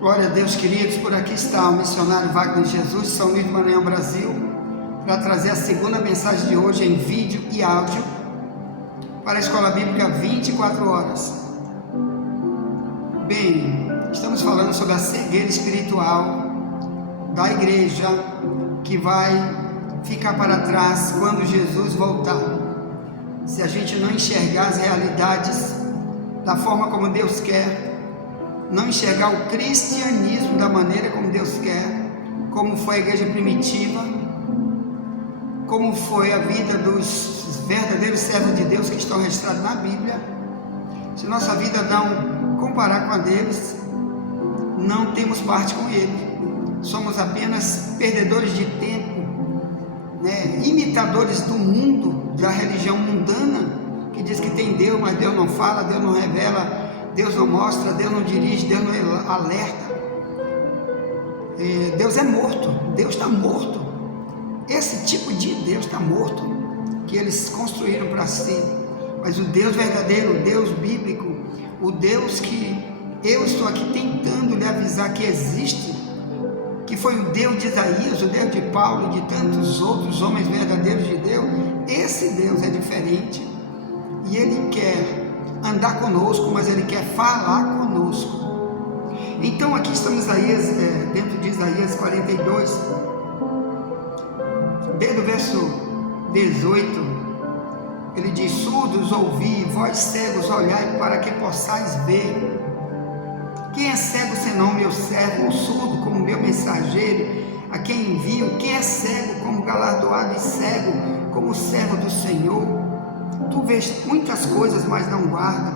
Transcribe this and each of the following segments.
Glória a Deus, queridos. Por aqui está o missionário Wagner Jesus, São Luís do Maranhão, Brasil, para trazer a segunda mensagem de hoje em vídeo e áudio para a Escola Bíblica 24 horas. Bem, estamos falando sobre a cegueira espiritual da igreja que vai ficar para trás quando Jesus voltar. Se a gente não enxergar as realidades da forma como Deus quer, não enxergar o cristianismo da maneira como Deus quer, como foi a igreja primitiva, como foi a vida dos verdadeiros servos de Deus que estão registrados na Bíblia, se nossa vida não comparar com a deles, não temos parte com ele, somos apenas perdedores de tempo, imitadores do mundo, da religião mundana, que diz que tem Deus, mas Deus não fala, Deus não revela, Deus não mostra, Deus não dirige, Deus não alerta. Deus é morto, Deus está morto. Esse tipo de Deus está morto, que eles construíram para si. Mas o Deus verdadeiro, o Deus bíblico, o Deus que eu estou aqui tentando lhe avisar que existe, que foi o Deus de Isaías, o Deus de Paulo e de tantos outros homens verdadeiros de Deus, esse Deus é diferente. E Ele quer andar conosco, mas Ele quer falar conosco. Então aqui estamos dentro de Isaías 42, desde o verso 18, ele diz: surdos ouvi, vós cegos olhai para que possais ver. Quem é cego senão meu servo, ou surdo como meu mensageiro, a quem envio? Quem é cego como galardoado e cego como servo do Senhor? Tu vês muitas coisas, mas não guarda,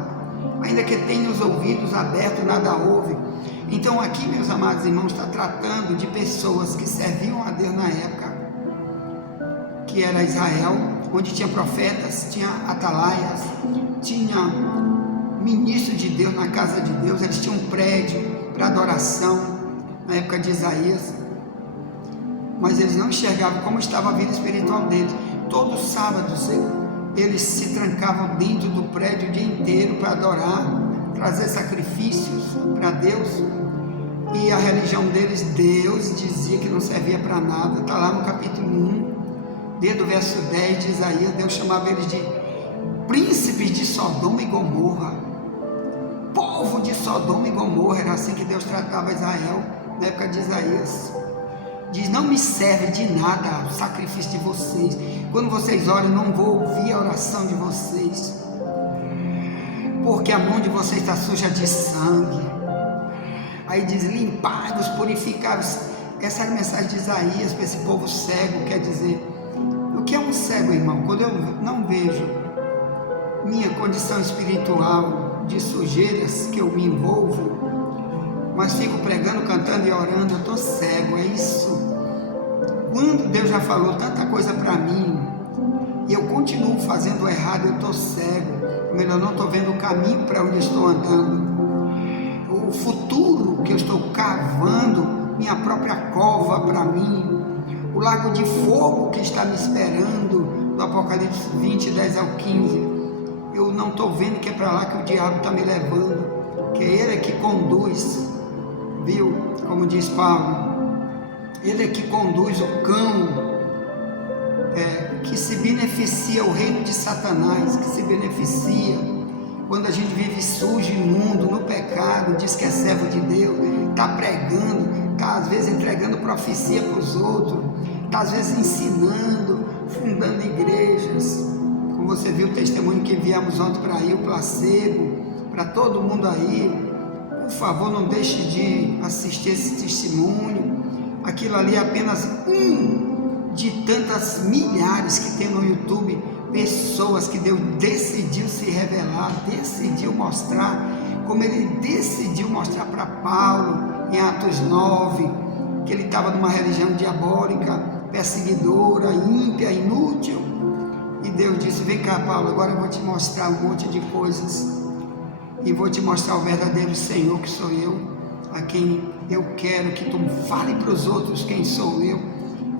ainda que tenha os ouvidos abertos, nada ouve. Então aqui, meus amados irmãos, está tratando de pessoas que serviam a Deus na época, que era Israel, onde tinha profetas, tinha atalaias, tinha ministro de Deus na casa de Deus, eles tinham um prédio para adoração, na época de Isaías, mas eles não enxergavam como estava a vida espiritual deles. Todos os sábados eles se trancavam dentro do prédio o dia inteiro para adorar, trazer sacrifícios para Deus, e a religião deles, Deus dizia que não servia para nada. Está lá no capítulo 1, desde o verso 10 de Isaías, Deus chamava eles de príncipes de Sodoma e Gomorra, povo de Sodoma e Gomorra. Era assim que Deus tratava Israel na época de Isaías. Diz: não me serve de nada o sacrifício de vocês, quando vocês oram, não vou ouvir a oração de vocês, porque a mão de vocês está suja de sangue. Aí diz: limpai-vos, purificai-vos. Essa é a mensagem de Isaías para esse povo cego. Quer dizer, o que é um cego, irmão? Quando eu não vejo minha condição espiritual de sujeiras que eu me envolvo, mas fico pregando, cantando e orando, eu estou cego, é isso. Quando Deus já falou tanta coisa para mim, e eu continuo fazendo errado, eu estou cego, eu não estou vendo o caminho para onde estou andando, o futuro que eu estou cavando, minha própria cova para mim, o lago de fogo que está me esperando, do Apocalipse 20, 10 ao 15, eu não estou vendo que é para lá que o diabo está me levando, que é ele que conduz. Viu? Como diz Paulo, ele é que conduz o cão, que se beneficia o reino de Satanás, que se beneficia quando a gente vive sujo, imundo, no pecado, diz que é servo de Deus, está pregando, está às vezes entregando profecia para os outros, está às vezes ensinando, fundando igrejas, como você viu o testemunho que enviamos ontem para aí, o placebo, para todo mundo aí. Por favor, não deixe de assistir esse testemunho. Aquilo ali é apenas um de tantas milhares que tem no YouTube, pessoas que Deus decidiu se revelar, decidiu mostrar, como Ele decidiu mostrar para Paulo em Atos 9, que ele estava numa religião diabólica, perseguidora, ímpia, inútil, e Deus disse: vem cá, Paulo, agora eu vou te mostrar um monte de coisas, e vou te mostrar o verdadeiro Senhor, que sou eu, a quem eu quero que tu fale para os outros quem sou eu.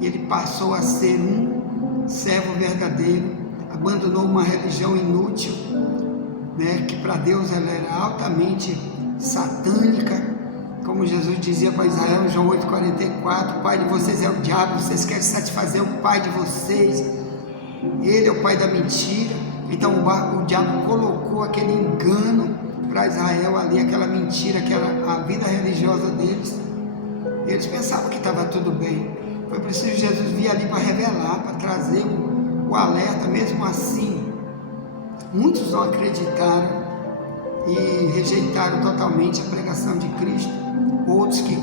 E ele passou a ser um servo verdadeiro, abandonou uma religião inútil, que para Deus ela era altamente satânica, como Jesus dizia para Israel em João 8,44, o pai de vocês é o diabo, vocês querem satisfazer o pai de vocês, ele é o pai da mentira. Então o diabo colocou aquele engano para Israel ali, aquela mentira, que era a vida religiosa deles. Eles pensavam que estava tudo bem. Foi preciso Jesus vir ali para revelar, para trazer o alerta. Mesmo assim, muitos não acreditaram e rejeitaram totalmente a pregação de Cristo. Outros que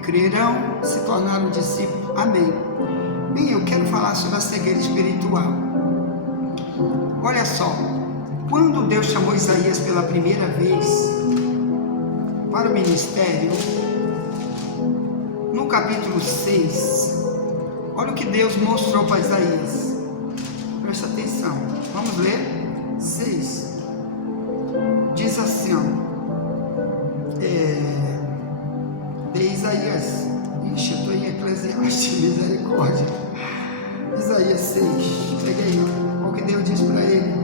crerão se tornaram discípulos. Amém. Bem, eu quero falar sobre a cegueira espiritual. Olha só, quando Deus chamou Isaías pela primeira vez para o ministério, no capítulo 6, olha o que Deus mostrou para Isaías. Presta atenção, vamos ler 6. Diz assim, de Isaías, ixi, eu estou em Eclesiastes, misericórdia. Isaías 6, peguei, olha o que Deus diz para ele.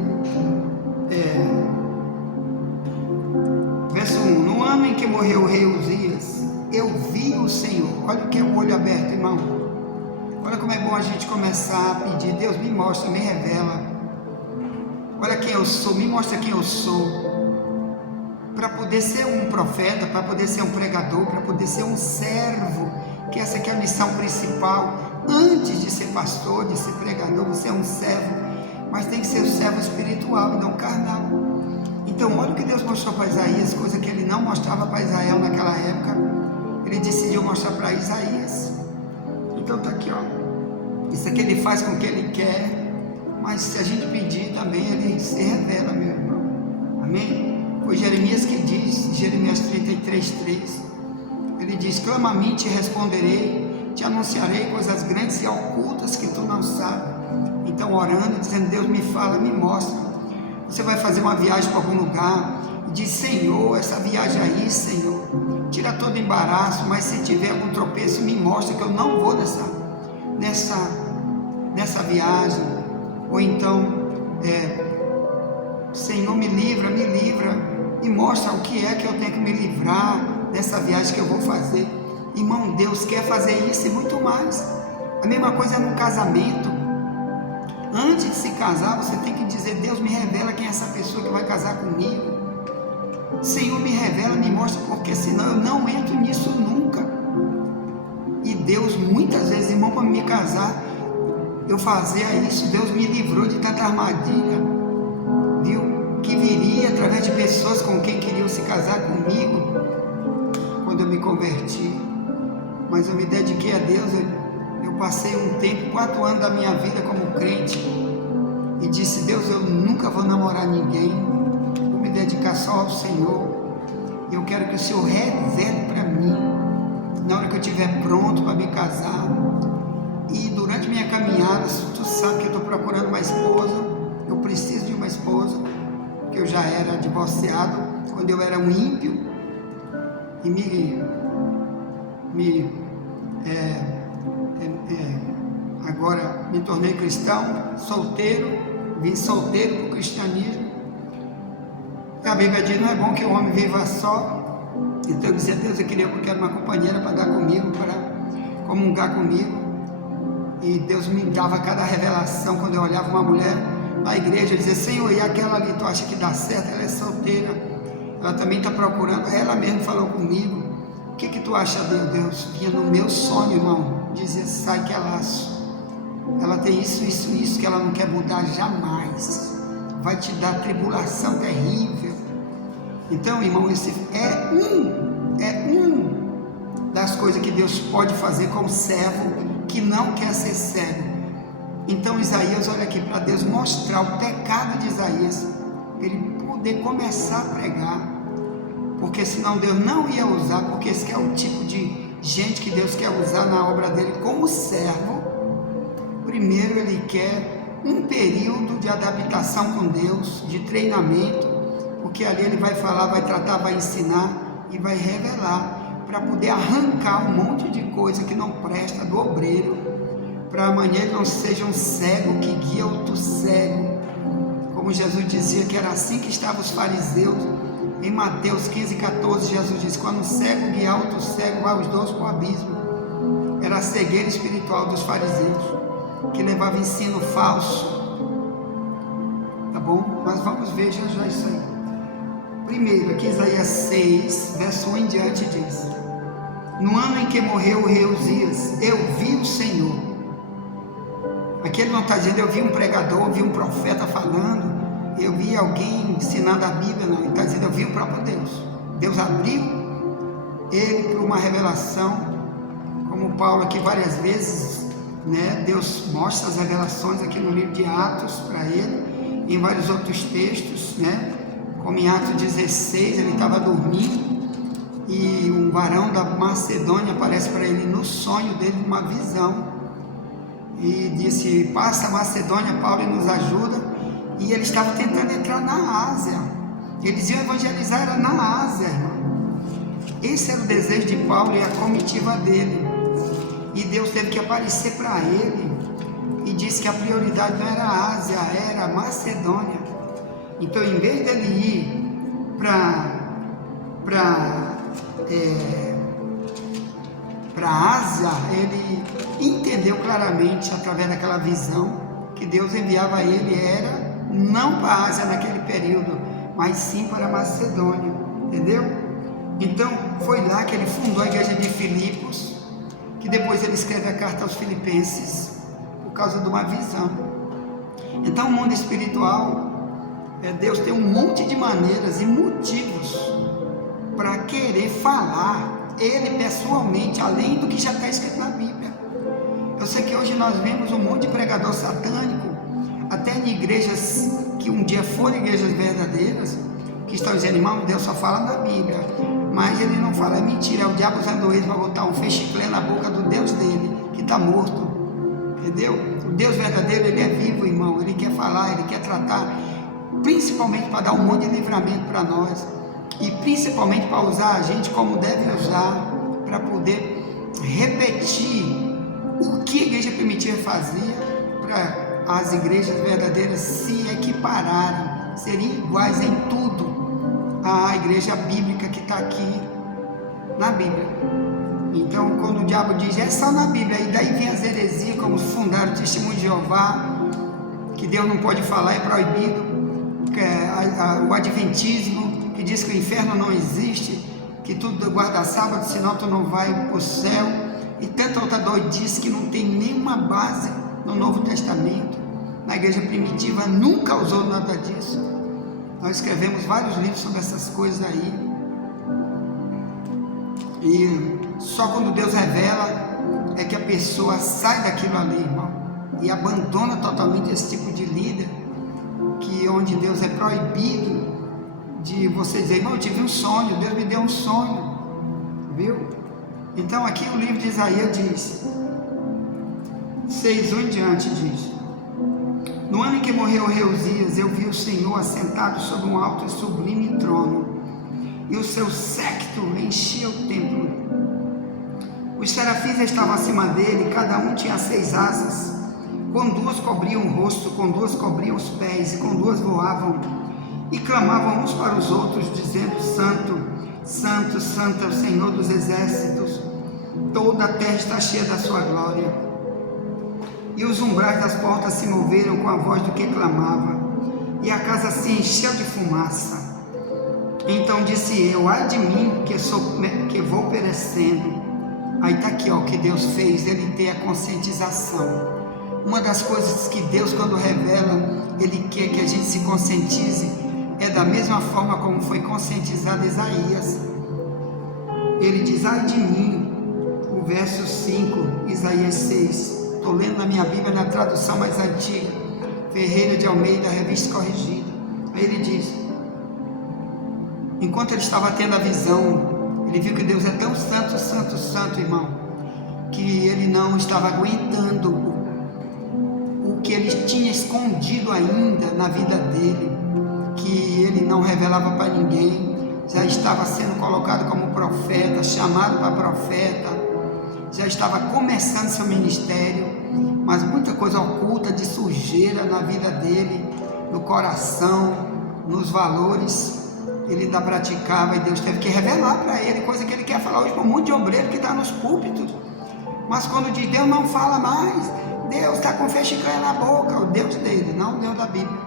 Verso 1: no ano em que morreu o rei Uzias, eu vi o Senhor. Olha o que é o olho aberto, irmão. Olha como é bom a gente começar a pedir: Deus, me mostra, me revela. Olha quem eu sou, me mostra quem eu sou. Para poder ser um profeta, para poder ser um pregador, para poder ser um servo, que essa aqui é a missão principal. Antes de ser pastor, de ser pregador, você é um servo, mas tem que ser um servo espiritual e não carnal. Então olha o que Deus mostrou para Isaías, coisa que ele não mostrava para Israel naquela época. Ele decidiu mostrar para Isaías. Então está aqui, ó. Isso aqui ele faz com o que ele quer, mas se a gente pedir também, ele se revela, meu irmão. Amém? Foi Jeremias que diz, Jeremias 33:3. Ele diz: clama a mim, te responderei, te anunciarei coisas grandes e ocultas que tu não sabes. Então orando, dizendo: Deus, me fala, me mostra. Você vai fazer uma viagem para algum lugar e diz: Senhor, essa viagem aí, Senhor, tira todo embaraço, mas se tiver algum tropeço, me mostra, que eu não vou nessa viagem. Ou então, Senhor, me livra, e mostra o que é que eu tenho que me livrar nessa viagem que eu vou fazer. Irmão, Deus quer fazer isso e muito mais. A mesma coisa é no casamento. Antes de se casar, você tem que dizer: Deus, me revela quem é essa pessoa que vai casar comigo. Senhor, me revela, me mostra, porque senão eu não entro nisso nunca. E Deus, muitas vezes, irmão, para me casar, eu fazia isso, Deus me livrou de tanta armadilha, viu? Que viria através de pessoas com quem queriam se casar comigo, quando eu me converti. Mas eu me dediquei a Deus. Eu passei um tempo, 4 anos da minha vida como crente, e disse: Deus, eu nunca vou namorar ninguém, vou me dedicar só ao Senhor. Eu quero que o Senhor revele para mim, na hora que eu estiver pronto para me casar. E durante minha caminhada, tu sabe que eu estou procurando uma esposa, eu preciso de uma esposa, que eu já era divorciado, quando eu era um ímpio, e agora me tornei cristão, solteiro, vim solteiro para o cristianismo. E a Bíblia diz: não é bom que o homem viva só. Então eu disse a Deus: eu quero uma companheira para dar comigo, para comungar comigo. E Deus me dava cada revelação. Quando eu olhava uma mulher na igreja, eu dizia: Senhor, e aquela ali, tu acha que dá certo? Ela é solteira, ela também está procurando. Ela mesma falou comigo: o que tu acha dele? Deus vinha no meu sonho, irmão, dizia: sai que é laço, ela tem isso, que ela não quer mudar jamais, vai te dar tribulação terrível. Então, irmão, esse é um das coisas que Deus pode fazer com o servo que não quer ser cego. Então Isaías, olha aqui, para Deus mostrar o pecado de Isaías, para ele poder começar a pregar, porque senão Deus não ia usar, porque esse é o tipo de gente que Deus quer usar na obra dele como servo. Primeiro ele quer um período de adaptação com Deus, de treinamento, porque ali ele vai falar, vai tratar, vai ensinar e vai revelar, para poder arrancar um monte de coisa que não presta do obreiro, para amanhã ele não seja um cego que guia outro cego. Como Jesus dizia que era assim que estavam os fariseus, Em Mateus 15,14, Jesus diz: quando um cego guiar outro cego, vai os dois para o abismo. Era a cegueira espiritual dos fariseus, que levava ensino falso. Tá bom? Mas vamos ver já isso aí. Primeiro, aqui Isaías 6, verso 1 em diante diz: no ano em que morreu o rei Uzias, eu vi o Senhor. Aqui ele não está dizendo eu vi um pregador, eu vi um profeta falando, eu vi alguém ensinando a Bíblia, não. Ele está dizendo eu vi o próprio Deus. Deus abriu ele para uma revelação, como Paulo aqui várias vezes, né? Deus mostra as revelações aqui no livro de Atos para ele, em vários outros textos, né? Como em Atos 16, ele estava dormindo e um varão da Macedônia aparece para ele no sonho dele, uma visão, e disse: passa a Macedônia, Paulo, e nos ajuda. E ele estava tentando entrar na Ásia. Eles iam evangelizar, era na Ásia, irmão. Esse era o desejo de Paulo e a comitiva dele. E Deus teve que aparecer para ele e disse que a prioridade não era a Ásia, era a Macedônia. Então, em vez dele ir para a Ásia, ele entendeu claramente, através daquela visão, que Deus enviava a ele era não para a Ásia naquele período, mas sim para a Macedônia, entendeu? Então foi lá que ele fundou a igreja de Filipos, que depois ele escreve a carta aos Filipenses, por causa de uma visão. Então o mundo espiritual, Deus tem um monte de maneiras e motivos para querer falar ele pessoalmente, além do que já está escrito na Bíblia. Eu sei que hoje nós vemos um monte de pregador satânico, até em igrejas que um dia foram igrejas verdadeiras, que estão dizendo: irmão, Deus só fala na Bíblia, mas ele não fala, é mentira, é o diabo usando eles para botar um fechiclé na boca do Deus dele, que está morto, entendeu? O Deus verdadeiro, ele é vivo, irmão, ele quer falar, ele quer tratar, principalmente para dar um monte de livramento para nós, e principalmente para usar a gente como deve usar, para poder repetir o que a igreja primitiva fazia, para as igrejas verdadeiras se equipararem, seriam iguais em tudo à igreja bíblica que está aqui na Bíblia. Então, quando o diabo diz é só na Bíblia, e daí vem as heresias, como fundaram o Testemunho de Jeová, que Deus não pode falar, é proibido, o Adventismo, que diz que o inferno não existe, que tudo guarda sábado, senão tu não vai para o céu, e tanta outra doidice que não tem nenhuma base no Novo Testamento. Na igreja primitiva nunca usou nada disso. Nós escrevemos vários livros sobre essas coisas aí, e só quando Deus revela é que a pessoa sai daquilo ali, irmão, e abandona totalmente esse tipo de líder, que onde Deus é proibido de você dizer: irmão, eu tive um sonho, Deus me deu um sonho, viu? Então aqui o livro de Isaías diz, 6:1 em diante diz: no ano em que morreu o rei Uzias, eu vi o Senhor assentado sobre um alto e sublime trono, e o seu séquito enchia o templo. Os serafins estavam acima dele, cada um tinha 6 asas, com 2 cobriam o rosto, com 2 cobriam os pés, e com 2 voavam, e clamavam uns para os outros, dizendo: Santo, Santo, Santo é o Senhor dos exércitos, toda a terra está cheia da sua glória. E os umbrais das portas se moveram com a voz do que clamava, e a casa se encheu de fumaça. Então disse eu: ai de mim, que vou perecendo. Aí está aqui, ó, o que Deus fez, ele tem a conscientização. Uma das coisas que Deus, quando revela, ele quer que a gente se conscientize, é da mesma forma como foi conscientizado Isaías. Ele diz: ai de mim, o verso 5, Isaías 6, estou lendo na minha Bíblia, na tradução mais antiga, Ferreira de Almeida, revista corrigida. Aí ele diz, enquanto ele estava tendo a visão, ele viu que Deus é tão santo, santo, santo, irmão, que ele não estava aguentando o que ele tinha escondido ainda na vida dele, que ele não revelava para ninguém. Já estava sendo colocado como profeta, chamado para profeta, já estava começando seu ministério, mas muita coisa oculta de sujeira na vida dele, no coração, nos valores, ele ainda praticava, e Deus teve que revelar para ele, coisa que ele quer falar hoje para um monte de obreiro que está nos púlpitos. Mas quando diz Deus não fala mais, Deus está com fechicranha na boca, o Deus dele, não o Deus da Bíblia.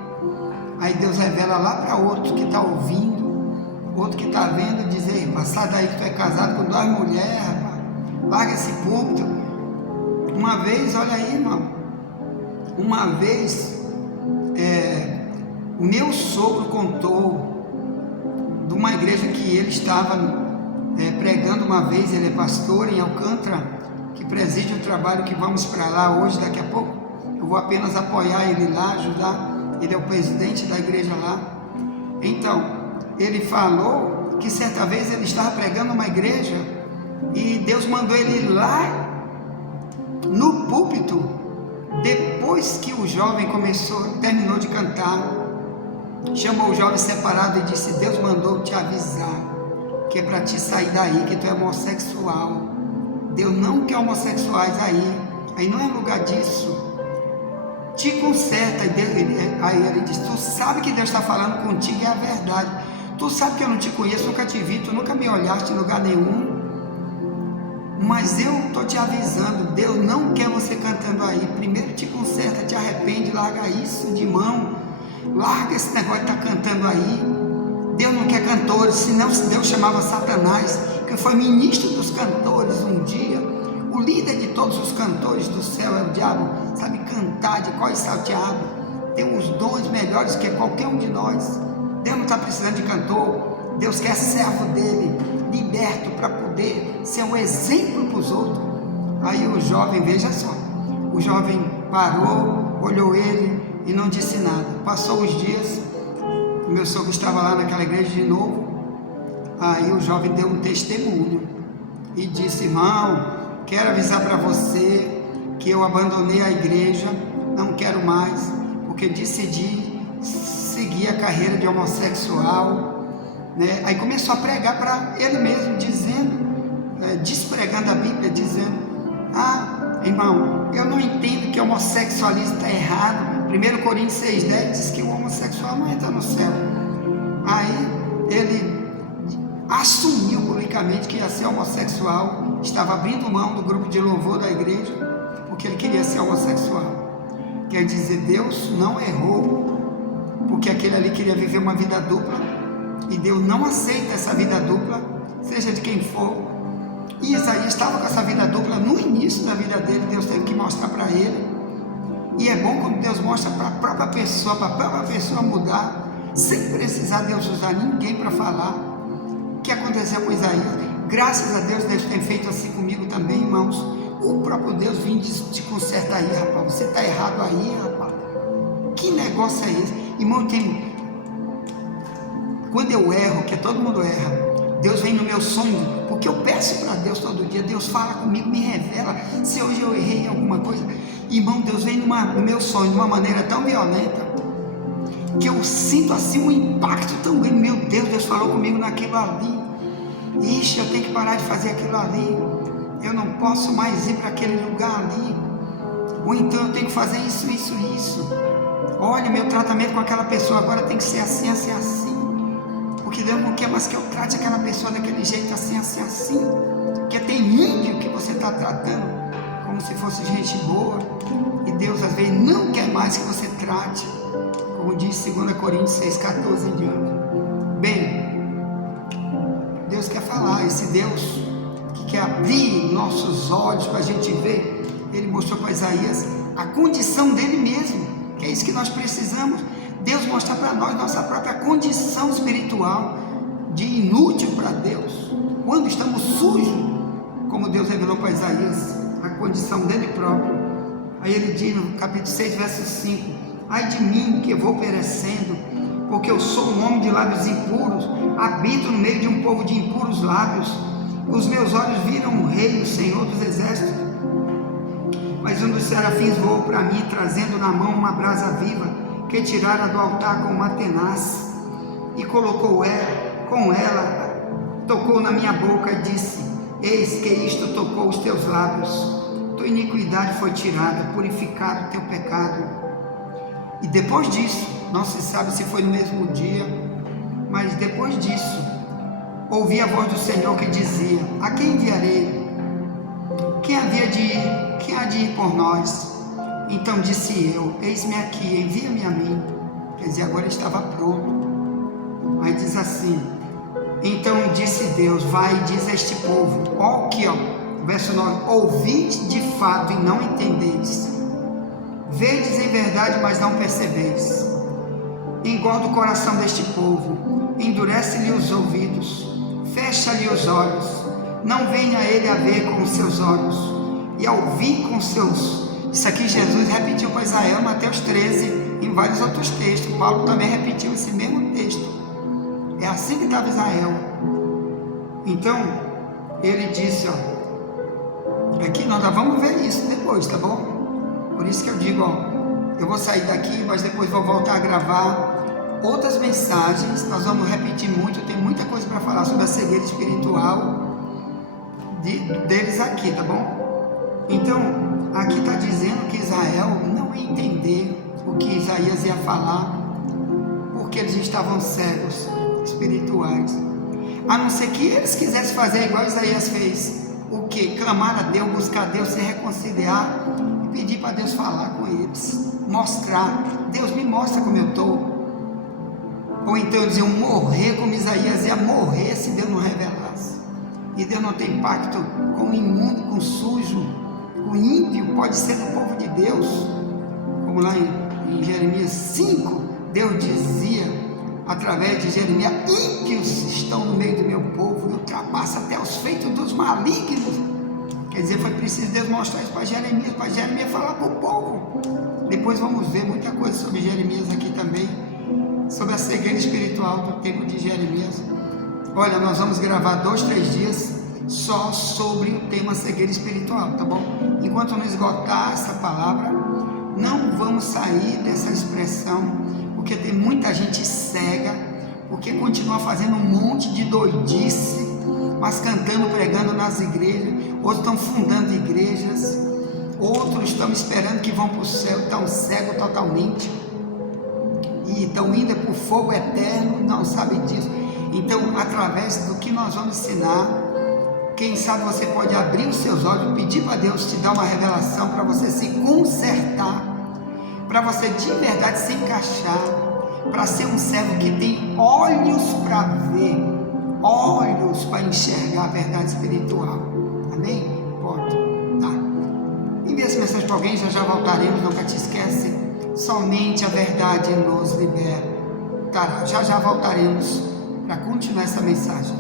Aí Deus revela lá para outro que está ouvindo, outro que está vendo, diz: ei, sai daí que tu é casado com 2 mulheres, rapaz, larga esse púlpito. Uma vez, olha aí, irmão, uma vez, meu sogro contou de uma igreja que ele estava pregando uma vez. Ele é pastor em Alcântara, que preside o trabalho que vamos para lá hoje, daqui a pouco. Eu vou apenas apoiar ele lá, ajudar. Ele é o presidente da igreja lá. Então, ele falou que certa vez ele estava pregando uma igreja e Deus mandou ele ir lá no púlpito, depois que o jovem terminou de cantar. Chamou o jovem separado e disse: Deus mandou te avisar que é para te sair daí, que tu é homossexual. Deus não quer homossexuais aí não é lugar disso. Te conserta. Aí ele disse: tu sabe que Deus está falando contigo, é a verdade. Tu sabe que eu não te conheço, nunca te vi, tu nunca me olhaste em lugar nenhum, mas eu estou te avisando, Deus não quer você cantando aí. Primeiro te conserta, te arrepende, larga isso de mão, larga esse negócio de estar cantando aí. Deus não quer cantores, senão Deus chamava Satanás, que foi ministro dos cantores um dia. O líder de todos os cantores do céu é o diabo, sabe cantar de cor e salteado, tem os dons melhores que qualquer um de nós. Deus não está precisando de cantor, Deus quer servo dele, liberto para poder ser um exemplo para os outros. Aí o jovem, veja só, o jovem parou, olhou ele e não disse nada. Passou os dias, o meu sogro estava lá naquela igreja de novo. Aí o jovem deu um testemunho e disse: irmão, quero avisar para você que eu abandonei a igreja, não quero mais, porque decidi seguir a carreira de homossexual, né? Aí começou a pregar para ele mesmo, dizendo, despregando a Bíblia, dizendo: irmão, eu não entendo que o homossexualismo está errado. 1 Coríntios 6,10 diz que o homossexual não entra no céu. Aí ele assumiu publicamente que ia ser homossexual, estava abrindo mão do grupo de louvor da igreja, porque ele queria ser homossexual. Quer dizer, Deus não errou, porque aquele ali queria viver uma vida dupla, e Deus não aceita essa vida dupla, seja de quem for. E Isaías estava com essa vida dupla no início da vida dele. Deus teve que mostrar para ele, e é bom quando Deus mostra para a própria pessoa mudar, sem precisar Deus usar ninguém para falar. O que aconteceu com Isaías? Graças a Deus, Deus tem feito assim comigo também, irmãos. O próprio Deus vem te consertar aí, rapaz. Você está errado aí, rapaz. Que negócio é esse? Irmão, quando eu erro, que todo mundo erra, Deus vem no meu sonho, porque eu peço para Deus todo dia. Deus fala comigo, me revela se hoje eu errei em alguma coisa. Irmão, Deus vem no meu sonho de uma maneira tão violenta, que eu sinto assim um impacto tão grande. Meu Deus, Deus falou comigo naquilo ali. Ixi, eu tenho que parar de fazer aquilo ali. Eu não posso mais ir para aquele lugar ali. Ou então eu tenho que fazer isso. Olha, meu tratamento com aquela pessoa agora tem que ser assim. Porque Deus não quer mais que eu trate aquela pessoa daquele jeito assim. Porque tem ímpio que você está tratando como se fosse gente boa. E Deus às vezes não quer mais que você trate, como diz 2 Coríntios 6,14 em diante. Bem, Deus quer falar. Esse Deus que quer abrir nossos olhos para a gente ver, Ele mostrou para Isaías a condição dele mesmo, que é isso que nós precisamos. Deus mostrar para nós nossa própria condição espiritual, de inútil para Deus, quando estamos sujos, como Deus revelou para Isaías, a condição dele próprio. Aí ele diz no capítulo 6, verso 5: ai de mim que eu vou perecendo, porque eu sou um homem de lábios impuros, habito no meio de um povo de impuros lábios. Os meus olhos viram o Rei, o Senhor dos Exércitos. Mas um dos serafins voou para mim, trazendo na mão uma brasa viva, que tirara do altar com uma tenaz, e colocou com ela, tocou na minha boca e disse: eis que isto tocou os teus lábios, tua iniquidade foi tirada, purificado o teu pecado. E depois disso, não se sabe se foi no mesmo dia, Mas depois disso, ouvi a voz do Senhor que dizia: a quem enviarei? Quem há de ir por nós? Então disse eu: eis-me aqui, envia-me a mim. Quer dizer, agora estava pronto. Aí diz assim: então disse Deus: vai e diz a este povo, ó aqui, ó, verso 9: ouvide de fato e não entendeis, vedes em verdade, mas não percebeis. Engorda o coração deste povo, endurece-lhe os ouvidos, fecha-lhe os olhos, não venha ele a ver com os seus olhos, e a ouvir com os seus... Isso aqui Jesus repetiu para Israel, Mateus 13, em vários outros textos. Paulo também repetiu esse mesmo texto. É assim que estava Israel. Então, ele disse, ó, aqui nós vamos ver isso depois, tá bom? Por isso que eu digo, ó, eu vou sair daqui, mas depois vou voltar a gravar outras mensagens. Nós vamos repetir muito, tem muita coisa para falar sobre a cegueira espiritual deles aqui, tá bom? Então, aqui está dizendo que Israel não ia entender o que Isaías ia falar, porque eles estavam cegos espirituais, a não ser que eles quisessem fazer igual Isaías fez, o que? Clamar a Deus, buscar a Deus, se reconciliar e pedir para Deus falar com eles, mostrar, Deus me mostra como eu estou. Ou então diziam morrer como Isaías ia morrer se Deus não revelasse. E Deus não tem pacto com o imundo, com o sujo, com o ímpio, pode ser do povo de Deus. Como lá em Jeremias 5, Deus dizia através de Jeremias: ímpios estão no meio do meu povo, eu ultrapasso até os feitos dos malignos. Quer dizer, foi preciso Deus mostrar isso para Jeremias falar para o povo. Depois vamos ver muita coisa sobre Jeremias aqui também, sobre a cegueira espiritual do tempo de Jeremias. Olha, nós vamos gravar 2, 3 dias só sobre o tema cegueira espiritual, tá bom? Enquanto não esgotar essa palavra, não vamos sair dessa expressão, porque tem muita gente cega, porque continua fazendo um monte de doidice, mas cantando, pregando nas igrejas. Outros estão fundando igrejas, outros estão esperando que vão para o céu, estão cegos totalmente, e estão indo para o fogo eterno, não sabem disso. Então, através do que nós vamos ensinar, quem sabe você pode abrir os seus olhos, pedir para Deus te dar uma revelação, para você se consertar, para você de verdade se encaixar, para ser um servo que tem olhos para ver, olhos para enxergar a verdade espiritual. Amém? Pode. Tá. Envie essa mensagem para alguém, já voltaremos, nunca te esquece. Somente a verdade nos libertará. Já voltaremos para continuar essa mensagem.